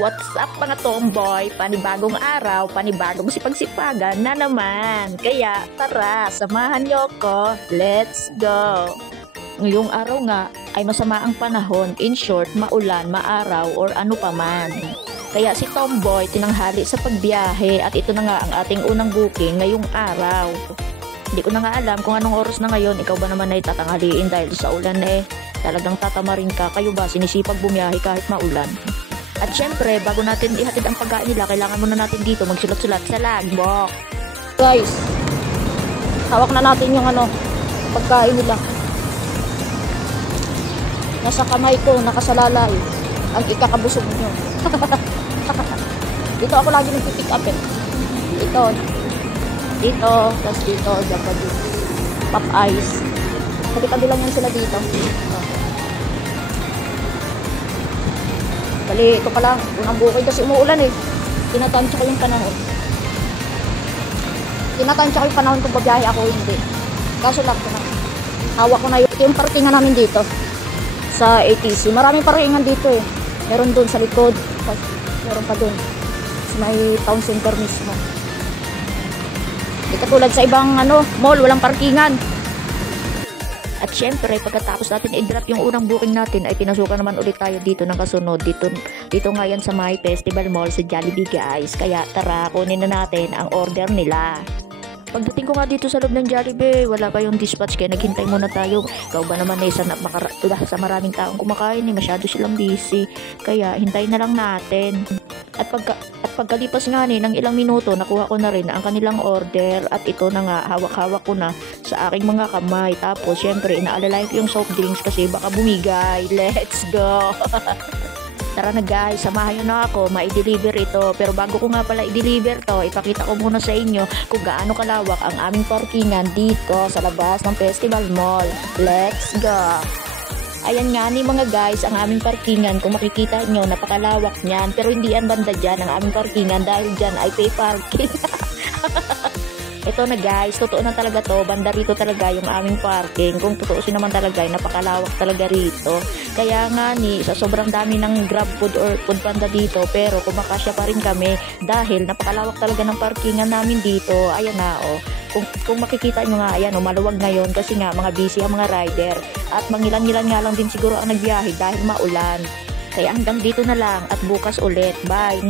What's up mga tomboy? Panibagong araw, panibagong sipagsipagan na naman. Kaya tara, samahan niyo ko. Let's go! Ngayong araw nga ay masama ang panahon. In short, maulan, maaraw, or ano pa man. Kaya si Tomboy tinanghali sa pagbiyahe at ito na nga ang ating unang booking ngayong araw. Hindi ko na nga alam kung anong oras na ngayon. Ikaw ba naman ay tatanghaliin dahil sa ulan talagang tatamarin ka. Kayo ba sinisipag bumiyahe kahit maulan? At syempre, bago natin ihatid ang pagkain nila, kailangan muna natin dito magsulat-sulat sa logbook. Guys, hawak na natin yung pagkain nila. Nasa kamay ko, nakasalalay ang ikakabusog nyo. Dito ako lagi nagpipick up Dito, tapos dito, dyan pa dito. Pop ice. Tabi-tabi lang yan sila dito. Bali, ito pa lang, unang bukid kasi umuulan tinatansya ko yung panahon. Tinatansya ko yung panahon kung babiyahe ako hindi. Kaso lang ko na. Hawak ko na yung parkingan namin dito sa ATC. Maraming parkingan dito Meron dun sa likod. Meron pa dun. So, may town center mismo. Hindi katulad sa ibang mall, walang parkingan. At syempre, pagkatapos natin i-drop yung unang booking natin, ay pinasukan naman ulit tayo dito ng kasunod. Dito nga yan sa My Festival Mall sa Jollibee guys. Kaya tara, kunin na natin ang order nila. Pagdating ko nga dito sa loob ng Jollibee, wala pa yung dispatch kaya naghintay muna tayo. Ikaw ba naman sa maraming taong kumakain masyado silang busy. Kaya hintayin na lang natin. At pagkalipas nga ng ilang minuto, nakuha ko na rin ang kanilang order at ito na nga, hawak-hawak ko na sa aking mga kamay. Tapos, syempre, inaalala ko yung soft drinks kasi baka bumigay. Let's go! Tara na guys, samahan nyo na ako, ma-deliver ito. Pero bago ko nga pala i-deliver to, ipakita ko muna sa inyo kung gaano kalawak ang aming parkingan dito sa labas ng Festival Mall. Let's go! Ayan nga mga guys, ang aming parkingan. Kung makikita nyo, napakalawak niyan. Pero hindi yan banda dyan ang aming parkingan dahil dyan ay pay parking. Ito na guys, totoo na talaga to. Banda rito talaga yung aming parking. Kung tutuusin naman talaga, napakalawak talaga rito. Kaya nga sa sobrang dami ng grab food or food panda dito. Pero kumakasya pa rin kami dahil napakalawak talaga ng parkingan namin dito. Ayan na Kung makikita nyo nga, ayan maluwag ngayon kasi nga mga busy ang mga rider. At mangilan-ngilan nga lang din siguro ang nagbiyahe dahil maulan. Kaya hanggang dito na lang at bukas ulit. Bye!